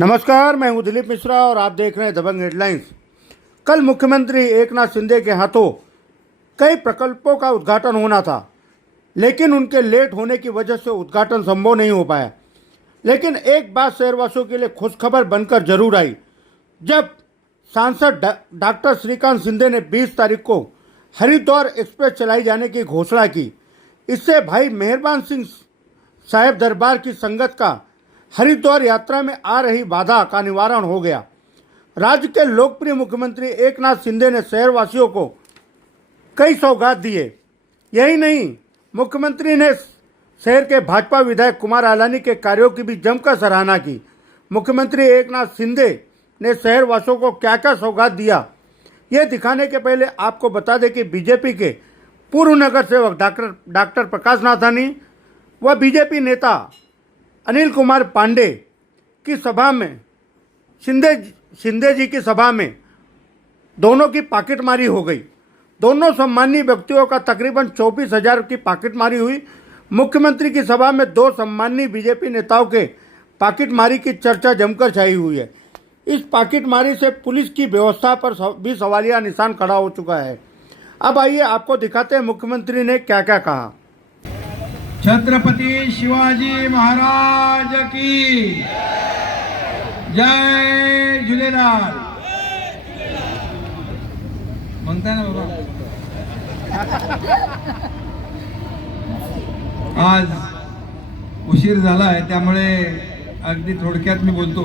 नमस्कार, मैं हूं दिलीप मिश्रा और आप देख रहे हैं दबंग हेडलाइंस। कल मुख्यमंत्री एकनाथ शिंदे के हाथों कई प्रकल्पों का उद्घाटन होना था, लेकिन उनके लेट होने की वजह से उद्घाटन संभव नहीं हो पाया। लेकिन एक बात शहरवासियों के लिए खुशखबर बनकर जरूर आई, जब सांसद डॉक्टर श्रीकांत शिंदे ने 20 तारीख को हरिद्वार एक्सप्रेस चलाई जाने की घोषणा की। इससे भाई मेहरबान सिंह साहेब दरबार की संगत का हरिद्वार यात्रा में आ रही बाधा का निवारण हो गया। राज्य के लोकप्रिय मुख्यमंत्री एकनाथ शिंदे ने शहरवासियों को कई सौगात दिए। यही नहीं, मुख्यमंत्री ने शहर के भाजपा विधायक कुमार आलानी के कार्यों की भी जमकर सराहना की। मुख्यमंत्री एकनाथ शिंदे ने शहरवासियों को क्या क्या सौगात दिया, ये दिखाने के पहले आपको बता दें कि बीजेपी के पूर्व नगर सेवक डॉक्टर प्रकाश नाथानी व बीजेपी नेता अनिल कुमार पांडे की सभा में शिंदे जी की सभा में दोनों की पॉकेटमारी हो गई। दोनों सम्मानीय व्यक्तियों का तकरीबन 24,000 की पॉकेटमारी हुई। मुख्यमंत्री की सभा में दो सम्मानीय बीजेपी नेताओं के पॉकेटमारी की चर्चा जमकर छाई हुई है। इस पॉकेटमारी से पुलिस की व्यवस्था पर भी सवालिया निशान खड़ा हो चुका है। अब आइए आपको दिखाते हैं मुख्यमंत्री ने क्या क्या कहा। छत्रपति शिवाजी महाराज की जय झूलेलाल म्हणता ना बाबा। आज उशीर झाला आहे, त्यामुळे अगदी थोडक्यात मी बोलतो।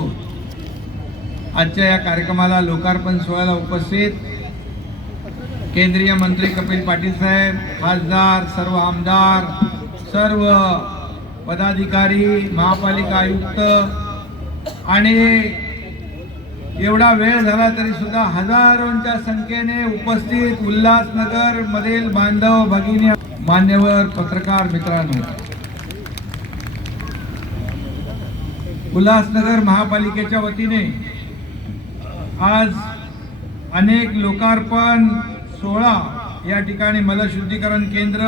आजच्या या कार्यक्रमाला लोकार्पण सोहळ्याला उपस्थित केंद्रीय मंत्री कपिल पाटील साहेब, खासदार, सर्व आमदार, सर्व पदाधिकारी, महापालिका आयुक्त आणि एवढा वेळ झाला तरी सुद्धा हजारोंच्या संख्येने उपस्थित उल्हासनगर मधील बांधव भगिनी, मान्यवर, पत्रकार मित्रांनो, उल्हासनगर महापालिकेच्या वतीने आज अनेक लोकार्पण सोहळा या ठिकाणी मलशुद्धीकरण केंद्र,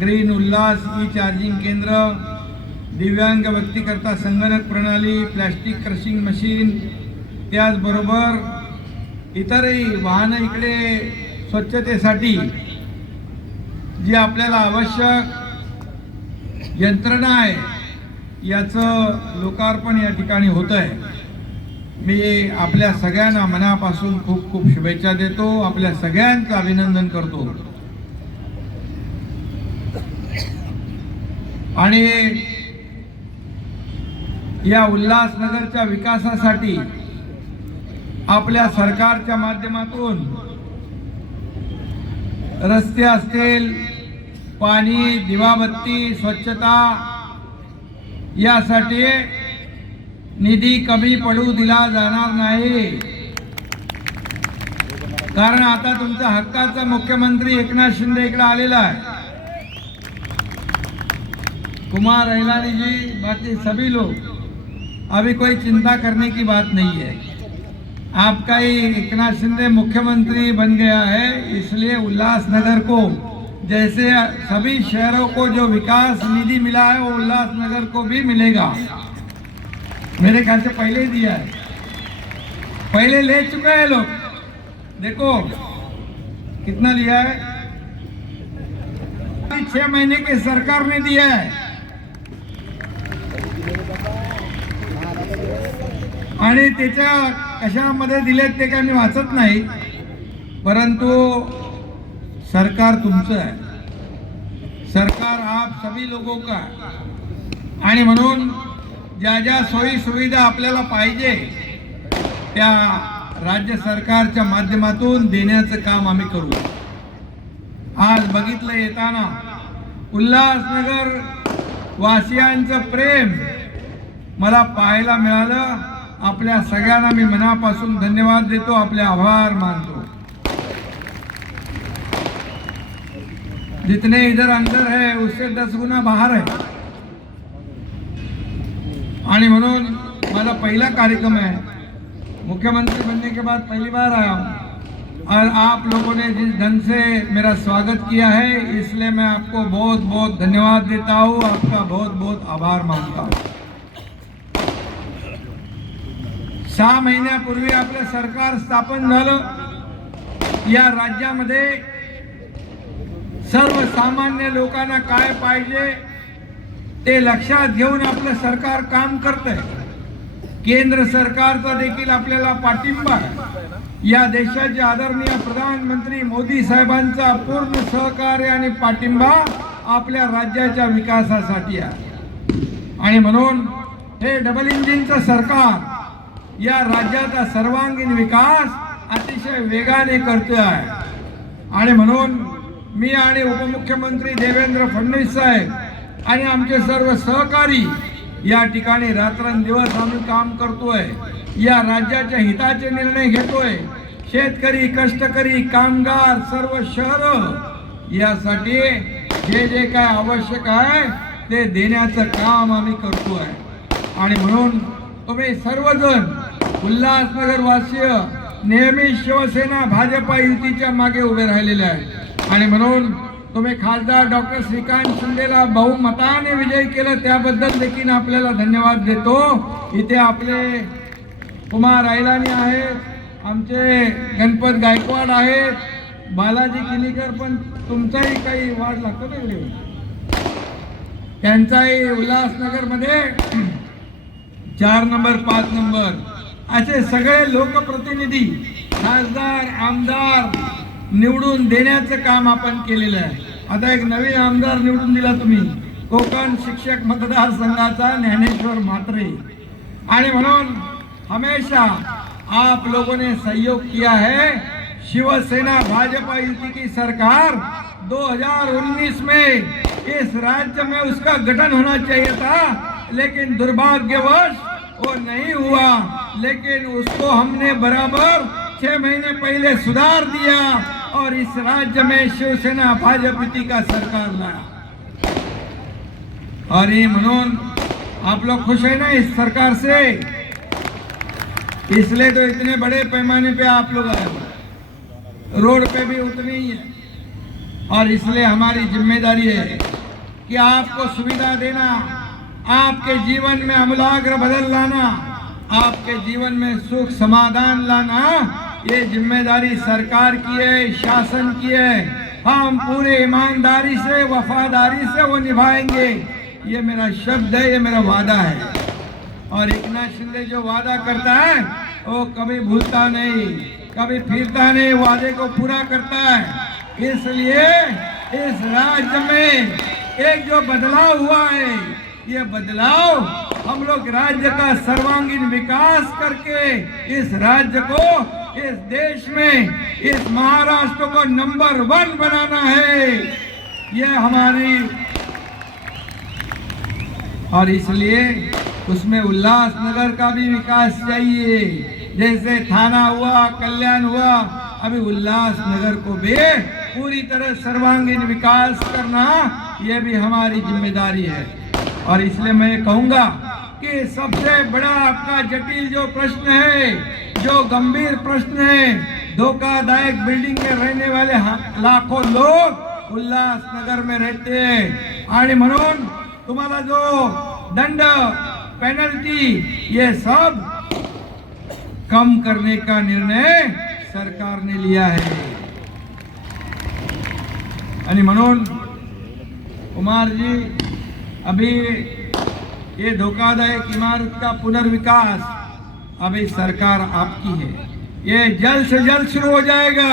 ग्रीन उल्हास ई चार्जिंग केंद्र, दिव्यांग व्यक्तीकरता संगणक प्रणाली, प्लास्टिक क्रशिंग मशीन, त्याचबरोबर इतरही वाहनं इकडे स्वच्छतेसाठी जी आपल्याला आवश्यक यंत्रणा आहे याचं लोकार्पण या ठिकाणी होत आहे। मी आपल्या सगळ्यांना मनापासून खूप खूप शुभेच्छा देतो, आपल्या सगळ्यांचं अभिनंदन करतो। आणि या उल्हासनगरच्या विकासासाठी आपल्या सरकारच्या माध्यमातून रस्ते असतील, पाणी, दिवाबत्ती, स्वच्छता यासाठी निधी कमी पडू दिला जाणार नाही। कारण आता तुमचा हक्काचा मुख्यमंत्री एकनाथ शिंदे इकडे आलेला है। कुमार आलानी जी, बाकी सभी लोग, अभी कोई चिंता करने की बात नहीं है। आपका ही एकनाथ शिंदे मुख्यमंत्री बन गया है, इसलिए उल्लासनगर को जैसे सभी शहरों को जो विकास निधि मिला है वो उल्लासनगर को भी मिलेगा। मेरे ख्याल से पहले ही दिया है, पहले ले चुका है लोग। देखो कितना लिया है, 6 महीने के सरकार ने दिया है। आणि त्याच्या कशामध्ये दिलेत ते काय मी वाचत नाही, परंतु सरकार तुमचं आहे, सरकार आप सभी लोगों का। आणि म्हणून ज्या ज्या सोयी सुविधा आपल्याला पाहिजे त्या राज्य सरकारच्या माध्यमातून देण्याचं काम आम्ही करू। आज बघितलं येताना उल्हासनगर वासियांचं प्रेम मला पाहायला मिळालं। आपल्या सगळ्यांना मी मनापासून धन्यवाद देतो, आपले आभार मानतो। जितने इधर अंदर है उससे 10 गुना बाहर है। आणि म्हणून माझा पहिला कार्यक्रम है, मुख्यमंत्री बनने के बाद पहली बार आया हूँ और आप लोगों ने जिस ढंग से मेरा स्वागत किया है, इसलिए मैं आपको बहुत बहुत धन्यवाद देता हूँ, आपका बहुत बहुत आभार मानता हूँ। 6 महिन्यापूर्वी आपलं सरकार स्थापन झालं. या राज्यामध्ये सर्वसामान्य लोकांना काय पाहिजे ते लक्षात घेऊन आपलं सरकार काम करतंय. केंद्र सरकारचा देखील आपल्याला पाठिंबा आहे. या देशाचे आदरणीय प्रधानमंत्री मोदी साहेबांचा पूर्ण सहकार्य आणि पाठिंबा आपल्या राज्याच्या विकासासाठी आहे. आणि म्हणून हे डबल इंजिनचं सरकार या राज्याचा सर्वांगीण विकास अतिशय वेगाने करते आहे. आणि म्हणून मी आणि उपमुख्यमंत्री देवेंद्र फडणवीस साहेब आणि आमचे सर्व सहकारी या ठिकाणी रात्रंदिवस आम्ही काम करतोय. या राज्याच्या हिताचे निर्णय घेतोय. शेतकरी, कष्टकरी, कामगार, सर्व शहर यासाठी जे जे काय आवश्यक आहे ते देण्याचं काम आम्ही करतोय. आणि म्हणून तुम्ही सर्वजण उल्हासनगर वासीय नेहमी शिवसेना भाजपा युतीच्या मागे उभे राहिलेले आहे. आणि म्हणून तुम्ही खासदार डॉक्टर श्रीकांत शिंदेला बहुमताने विजयी केलं त्याबद्दल देखील आपल्याला धन्यवाद देतो. इथे आपले कुमार ऐलानी आहेत, आमचे गणपत गायकवाड आहेत, बालाजी किनीकर, पण तुमचाही काही वाढ लागतो ना, त्यांचाही उल्हासनगरमध्ये 4 नंबर 5 नंबर असे सगळे लोकप्रतिनिधी, खासदार, आमदार निवडून देण्याचं काम आपण केलेलं आहे. आता एक नवीन आमदार निवडून दिला तुम्ही, कोकण शिक्षक मतदारसंघाचा ज्ञानेश्वर म्हात्रे. आणि म्हणून हमेशा आप लोगों ने सहयोग किया है. शिवसेना भाजपा युति की सरकार 2019 में इस राज्य में उसका गठन होना चाहिए था, लेकिन दुर्भाग्यवश वो नहीं हुआ. लेकिन उसको हमने बराबर 6 महीने पहले सुधार दिया और इस राज्य में शिवसेना भाजपा युति का सरकार लाया. और ये म्हणून आप लोग खुश है ना इस सरकार से, इसलिए तो इतने बड़े पैमाने पे आप लोग आए हो. रोड पे भी उतनी ही है. और इसलिए हमारी जिम्मेदारी है कि आपको सुविधा देना, आपके जीवन में आमूलाग्र बदल लाना, आपके जीवन में सुख समाधान लाना, ये जिम्मेदारी सरकार की है, शासन की है. हम पूरे ईमानदारी से, वफादारी से वो निभाएंगे. ये मेरा शब्द है, ये मेरा वादा है. और एकनाथ शिंदे जो वादा करता है वो कभी भूलता नहीं, कभी फिरता नहीं, वादे को पूरा करता है. इसलिए इस राज्य में एक जो बदलाव हुआ है, ये बदलाव हम लोग राज्य का सर्वांगीण विकास करके इस राज्य को, इस देश में, इस महाराष्ट्र को नंबर 1 बनाना है. ये हमारी, और इसलिए उसमें उल्लासनगर का भी विकास चाहिए. जैसे थाना हुआ, कल्याण हुआ, अभी उल्लासनगर को भी पूरी तरह सर्वांगीण विकास करना ये भी हमारी जिम्मेदारी है. और इसलिए मैं कहूंगा कि सबसे बड़ा आपका जटिल जो प्रश्न है, जो गंभीर प्रश्न है, धोखादायक बिल्डिंग के रहने वाले लाखों लोग उल्लासनगर में रहते हैं. आणि म्हणून तुम्हाला जो दंड, पेनल्टी, ये सब कम करने का निर्णय सरकार ने लिया है. आणि म्हणून कुमार जी, अभी ये धोखादायक इमारत का पुनर्विकास अभी सरकार आपकी है. ये जल्द से जल्द शुरू हो जाएगा,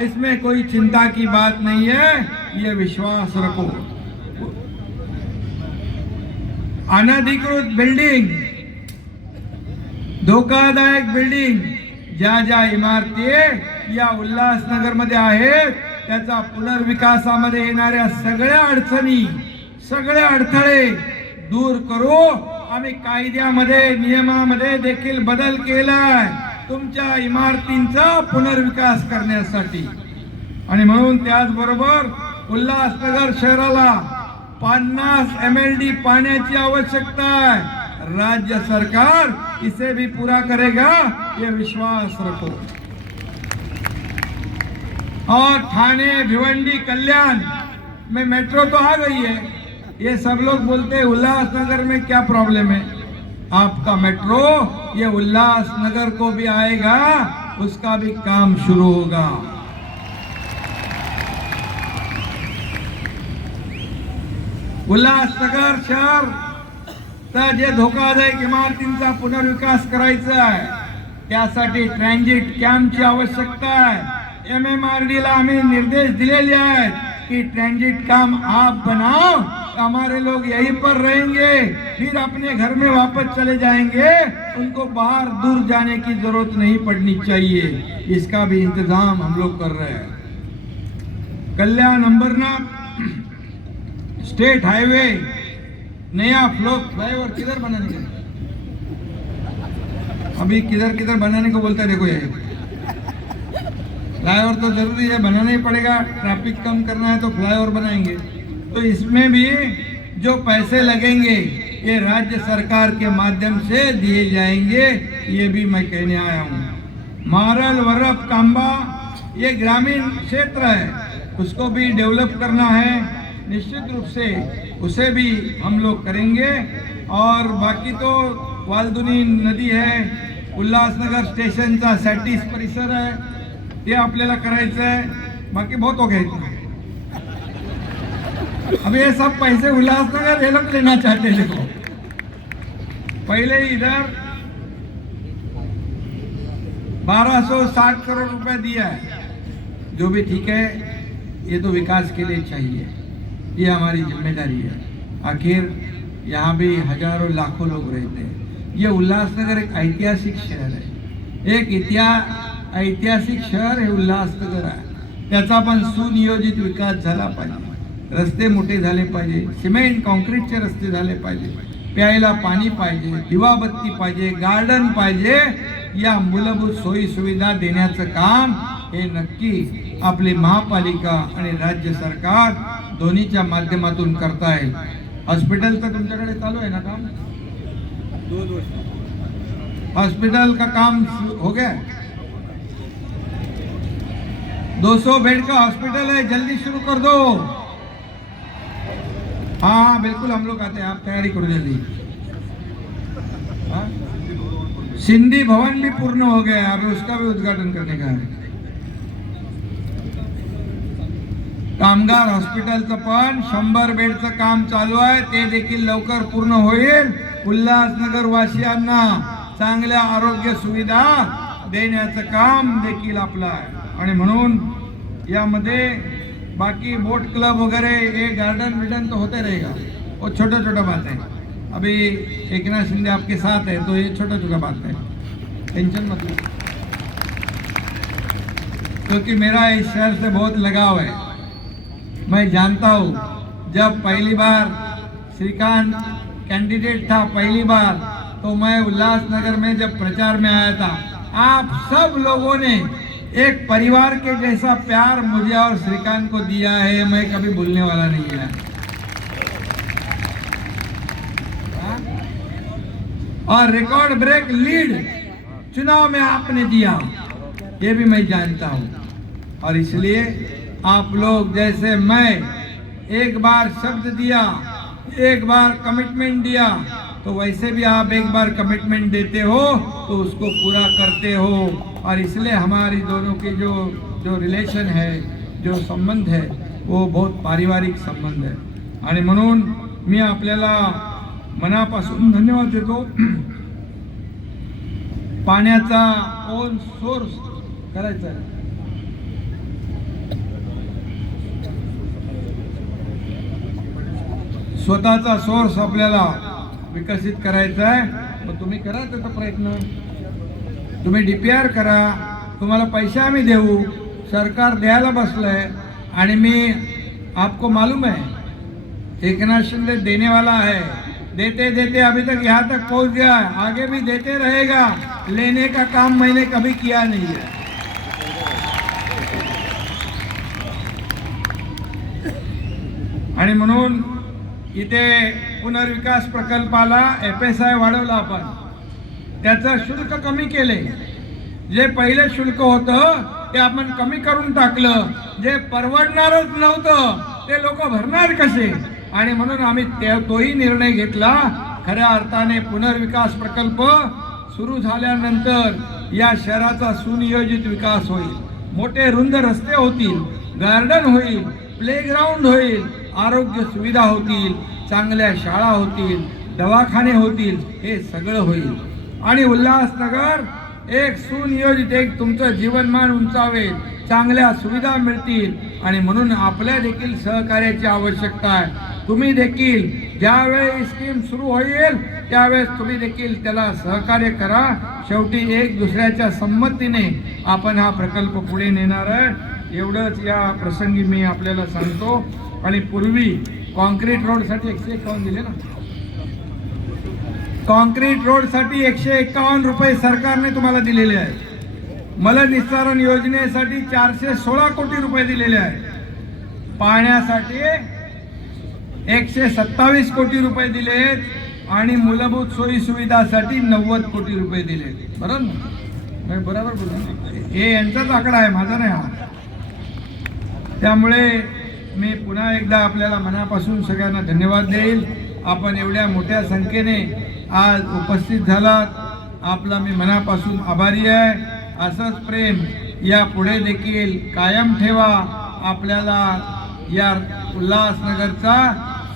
इसमें कोई चिंता की बात नहीं है, ये विश्वास रखो. अनधिकृत बिल्डिंग, धोकादायक बिल्डिंग ज्या ज्या इमारती या उल्हासनगर मध्ये आहेत, त्याचा पुनर्विकासामध्ये येणाऱ्या सगळ्या अडचणी, सगळे अडथळे दूर करू. आम्ही कायद्यामध्ये, नियमामध्ये देखील बदल केलाय तुमच्या इमारतींचा पुनर्विकास करण्यासाठी. आणि म्हणून त्याचबरोबर उल्हासनगर शहराला 50 MLD पाण्याची आवश्यकता आहे. राज्य सरकार इसे भी पूरा करेगा, ये विश्वास रखो. और थाने, भिवंडी, कल्याण में मेट्रो तो आ गई है. ये सब लोग बोलते हैं उल्लासनगर में क्या प्रॉब्लम है. आपका मेट्रो ये उल्लासनगर को भी आएगा, उसका भी काम शुरू होगा। उल्हासनगर शहर जे धोकादायक इमारतींचा पुनर्विकास करायचा आहे, त्यासाठी ट्रान्झिट कॅम्पची आवश्यकता आहे। MMRD ला आम्ही निर्देश दिलेले आहेत कि ट्रांजिट काम आप बनाओ, हमारे लोग यहीं पर रहेंगे, फिर अपने घर में वापस चले जाएंगे, उनको बाहर दूर जाने की जरूरत नहीं पड़नी चाहिए। इसका भी इंतजाम हम लोग कर रहे हैं। कल्याण अंबरनाथ स्टेट हाईवे नया फ्लाईओवर किधर बनाने का, अभी किधर किधर बनाने को बोलता है, देखो ये फ्लाईओवर तो जरूरी है, बनाना ही पड़ेगा। ट्रैफिक कम करना है तो फ्लाईओवर बनाएंगे। तो इसमें भी जो पैसे लगेंगे ये राज्य सरकार के माध्यम से दिए जाएंगे, ये भी मैं कहने आया हूँ। मारल वरप कांबा ये ग्रामीण क्षेत्र है, उसको भी डेवलप करना है, निश्चित रूप से उसे भी हम लोग करेंगे। और बाकी तो वालदुनी नदी है, उल्हासनगर स्टेशनचा सॅटिस परिसर है, ये आपल्याला करायचं है। बाकी बहुत हो गया इतना। अब ये सब पैसे उल्लासनगर ये लोग लेना चाहते हैं। देखो पहले इधर 1260 करोड़ रुपए दिया है, जो भी ठीक है, ये तो विकास के लिए चाहिए, ये हमारी जिम्मेदारी है। आखिर यहाँ भी हजारों लाखों लोग रहते हैं। ये उल्लासनगर एक ऐतिहासिक शहर है, एक ऐतिहासिक शहर हे उल्हासनगर आहे। त्याचा पण सुनियोजित विकास झाला पाहिजे, रस्ते मोठे झाले पाहिजे, सिमेंट कॉन्क्रीटचे रस्ते झाले पाहिजे, प्यायला पाणी पाहिजे, दिवाबत्ती पाहिजे, गार्डन पाहिजे। या मूलभूत सोयी सुविधा देण्याचं काम हे नक्की आपली महापालिका आणि राज्य सरकार दोन्हीच्या माध्यमातून करता येईल। हॉस्पिटल तर तुमच्याकडे चालू आहे ना काम? 2 वर्ष हॉस्पिटल का काम हो गया, 200 बेड का हॉस्पिटल है, जल्दी शुरू कर दो। हाँ बिल्कुल, हम लोग आते हैं, आप तैयारी करो जल्दी। सिंधी भवन भी पूर्ण हो गया, अभी उसका भी उद्घाटन करने का है। कामगार हॉस्पिटलचं पण 100 बेडचं काम चालू आहे, ते देखील लवकर पूर्ण होईल। उल्हासनगर वासियांना चांगल्या आरोग्य सुविधा देण्याचं काम देखील आपलं आहे। आणि म्हणून यामध्ये बाकी बोट क्लब वगैरह ये गार्डन विडन तो होते रहेगा, वो छोटा छोटा बात है। अभी एकनाथ शिंदे आपके साथ है, तो ये छोटा छोटा बात है, टेंशन मत लो, क्योंकि मेरा इस शहर से बहुत लगाव है। मैं जानता हूँ जब पहली बार श्रीकांत कैंडिडेट था, पहली बार तो मैं उल्लासनगर में जब प्रचार में आया था, आप सब लोगों ने एक परिवार के जैसा प्यार मुझे और श्रीकांत को दिया है, मैं कभी भूलने वाला नहीं है। और रिकॉर्ड ब्रेक लीड चुनाव में आपने दिया, ये भी मैं जानता हूं। और इसलिए आप लोग जैसे मैं एक बार शब्द दिया, एक बार कमिटमेंट दिया, तो वैसे भी आप एक बार कमिटमेंट देते हो तो उसको पूरा करते हो। और इसलिए हमारी दोनों की जो रिलेशन है, जो संबंध है, वो बहुत पारिवारिक संबंध है। आणि म्हणून मी आपल्याला मनापासून धन्यवाद देतो। पाण्याचा ओन सोर्स करायचा आहे, स्वतःचा सोर्स आपल्याला विकसित करायचा आहे। मग तुम्ही करा त्याचा प्रयत्न, तुम्ही DPR करा, तुम्हाला पैसे आम्ही देऊ, सरकार द्यायला बसलंय। आणि मी आपको मालूम है एकनाथ शिंदे देने वाला है, देते देते अभी तक यहाँ तक पहुंच गया है, आगे भी देते रहेगा। लेने का काम मैंने कभी किया नहीं है। आणि म्हणून इथे पुनर्विकास प्रकल्पाला FSI वाढवला, आपण त्याचं शुल्क कमी केले। जे पहिले शुल्क होतं ते आपण कमी करून टाकलं, जे परवडणारच नव्हतं ते लोक भरणार कसे, आणि म्हणून आम्ही तोही निर्णय घेतला। खऱ्या अर्थाने पुनर्विकास प्रकल्प सुरू झाल्यानंतर या शहराचा सुनियोजित विकास होईल, मोठे रुंद रस्ते होतील, गार्डन होईल, प्लेग्राऊंड होईल, आरोग्य सुविधा होतील, चांगल्या शाळा होतील, दवाखाने होतील, हे सगळं होईल आणि उल्हासनगर एक सुनियोजित एक तुमचं जीवनमान उंचावेल, चांगल्या सुविधा मिळतील आणि म्हणून आपल्या देखील सहकार्याची आवश्यकता आहे. तुम्ही देखील ज्यावेळी स्कीम सुरू होईल त्यावेळेस तुम्ही देखील त्याला सहकार्य करा. शेवटी एक दुसऱ्याच्या संमतीने आपण हा प्रकल्प पुढे नेणार आहे, एवढंच या प्रसंगी मी आपल्याला सांगतो. आणि पूर्वी कॉन्क्रीट रोडसाठी 151 दिले ना, कॉन्क्रीट रोडसाठी 151 रुपये सरकारने तुम्हाला दिलेले आहेत. मलनिस्सारण योजनेसाठी 416 कोटी रुपये दिलेले आहेत. पाण्यासाठी 127 कोटी रुपये दिलेत आणि मूलभूत सोयी सुविधासाठी 90 कोटी रुपये दिलेत. बरोबर बरोबर बोलतो, हे यांचाच आकडा आहे, माझा नाही हा. त्यामुळे मी पुन्हा एकदा आपल्याला मनापासून सगळ्यांना धन्यवाद देईल. आपण एवढ्या मोठ्या संख्येने आज उपस्थित झालात, आपला मी मनापासून आभारी आहे. असंच प्रेम या पुढे देखील कायम ठेवा. आपल्याला या उल्हासनगरचा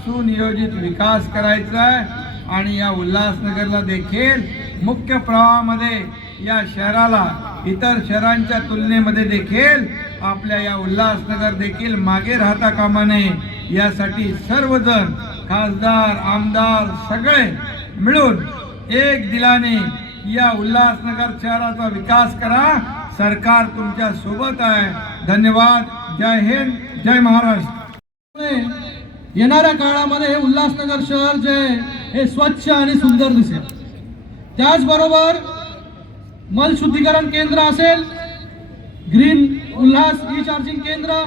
सुनियोजित विकास करायचा आहे आणि या उल्हासनगरला देखील मुख्य प्रवाहामध्ये या शहराला इतर शहरांच्या तुलनेमध्ये देखील आपल्या या उल्हासनगर देखील मागे राहता कामा नये, यासाठी सर्वजण खासदार आमदार सगळे मिळून एक दिलाने या उल्हासनगर शहराचा विकास करा. सरकार तुमच्या सोबत आहे. धन्यवाद. जय हिंद, जय महाराष्ट्र. येणाऱ्या काळामध्ये हे उल्हासनगर शहर जे हे स्वच्छ आणि सुंदर दिसेल. त्याचबरोबर मल शुद्धीकरण केंद्र असेल, ग्रीन उल्हास ई चार्जिंग केंद्र,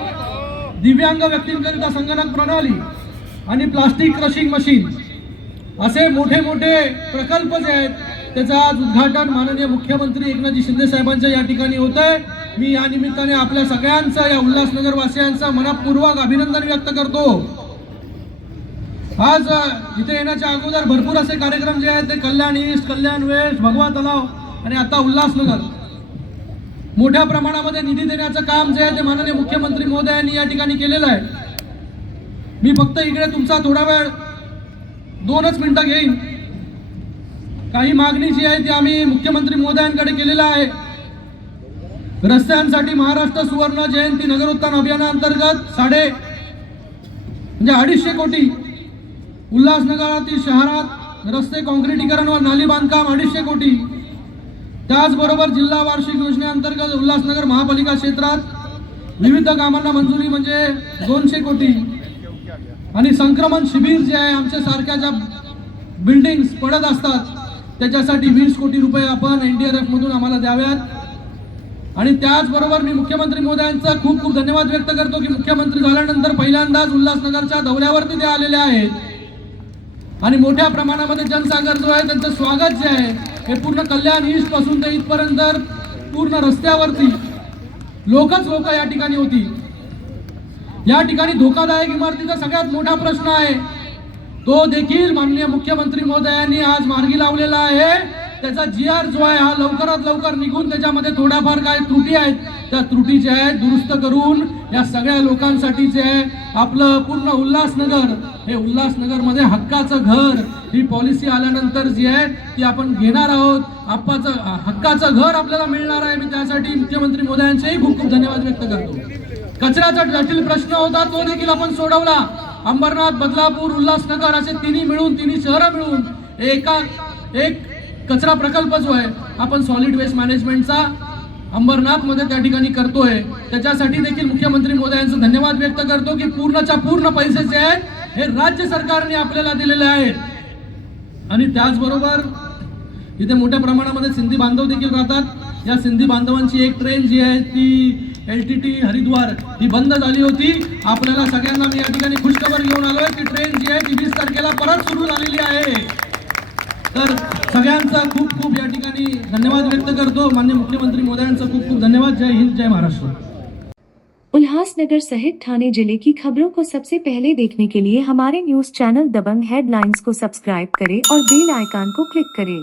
दिव्यांग व्यक्तींकरिता संगणक प्रणाली आणि प्लास्टिक क्रशिंग मशीन असे मोठे मोठे प्रकल्प जे आहेत त्याचं आज उद्घाटन माननीय मुख्यमंत्री एकनाथजी शिंदे साहेबांच्या या ठिकाणी होत आहे. मी या निमित्ताने आपल्या सगळ्यांचं या उल्हासनगर वासियांचं मनपूर्वक अभिनंदन व्यक्त करतो. आज इथे येण्याच्या अगोदर भरपूर असे कार्यक्रम जे आहेत ते कल्याण ईस्ट, कल्याण वेस्ट, भगवा तलाव आणि आता उल्हासनगर मोठ्या प्रमाणामध्ये निधी देण्याचं काम जे आहे ते माननीय मुख्यमंत्री महोदयांनी या ठिकाणी केलेलं आहे. मी फक्त इकडे तुमचा थोडा वेळ 2च मिनिटं घेईन. काही मागणी जी आहे ती आम्ही मुख्यमंत्री महोदयांकडे केलेला आहे. रस्त्यांसाठी महाराष्ट्र सुवर्ण जयंती नगरोत्थान अभियानाअंतर्गत 250 कोटी, उल्हासनगरातील शहरात रस्ते काँक्रिटीकरण व नाली बांधकाम 250 कोटी, त्याचबरोबर जिल्हा वार्षिक योजनेअंतर्गत उल्हासनगर महापालिका क्षेत्रात विविध कामांना मंजुरी म्हणजे 200 कोटी आणि संक्रमण शिबिर जे आहे आमच्या सारख्या ज्या बिल्डिंग्स पडत असतात त्याच्यासाठी 20 कोटी रुपये आपण NDRF मधून आम्हाला द्याव्यात. आणि त्याचबरोबर मी मुख्यमंत्री महोदयांचा खूप खूप धन्यवाद व्यक्त करतो की मुख्यमंत्री झाल्यानंतर पहिल्यांदाच उल्हासनगरच्या दौऱ्यावरती ते आलेले आहेत आणि मोठ्या प्रमाणामध्ये जनसागर जो आहे त्यांचं स्वागत जे आहे हे पूर्ण कल्याण ईस्ट पासून ते इथपर्यंत पूर्ण रस्त्यावरती लोकच लोक या ठिकाणी होती. या ठिकाणी धोकादायक इमारतीचा सगळ्यात मोठा प्रश्न आहे, तो देखील माननीय मुख्यमंत्री महोदयांनी आज मार्गी लावलेला आहे. त्याचा GR जो आहे हा लवकरात लवकर निघून त्याच्यामध्ये थोडाफार काय त्रुटी आहेत त्या त्रुटी ज्या आहेत दुरुस्त करून या सगळ्या लोकांसाठी जे आहे आपलं पूर्ण उल्हासनगर हे उल्हासनगरमध्ये हक्काचं घर ही पॉलिसी आल्यानंतर जी आहे ती आपण घेणार आहोत. हक्काचं घर आपल्याला मिळणार आहे. मी त्यासाठी मुख्यमंत्री महोदयांचेही खूप खूप धन्यवाद व्यक्त करतो. कचऱ्याचा जटिल प्रश्न होता तो देखील आपण सोडवला. अंबरनाथ, बदलापूर, उल्हासनगर असे तिन्ही शहरं मिळून एक कचरा प्रकल्प जो आहे आपण सॉलिड वेस्ट मॅनेजमेंटचा अंबरनाथ मध्ये त्या ठिकाणी करतोय. त्याच्यासाठी देखील मुख्यमंत्री महोदयांचा धन्यवाद व्यक्त करतो की पूर्णच्या पूर्ण पैसे जे आहेत हे राज्य सरकारने आपल्याला दिलेले आहेत. आणि त्याचबरोबर इथे मोठ्या प्रमाणामध्ये सिंधी बांधव देखील राहतात. या सिंधी बांधवांची एक ट्रेन जी आहे ती LTT हरिद्वार ही बंद झाली होती. आपल्याला सगळ्यांना मी या ठिकाणी खुशखबर घेऊन आलोय की ट्रेन जी आहे ती 20 तारखेला परत सुरू झालेली आहे. तर सगळ्यांचा खूप खूप या ठिकाणी धन्यवाद व्यक्त करतो. माननीय मुख्यमंत्री महोदयांचा खूप खूप धन्यवाद. जय हिंद, जय महाराष्ट्र. उल्हासनगर सहित ठाणे जिले की खबरों को सबसे पहले देखने के लिए हमारे न्यूज चैनल दबंग हेडलाइंस को सब्सक्राइब करें और बेल आइकन को क्लिक करें.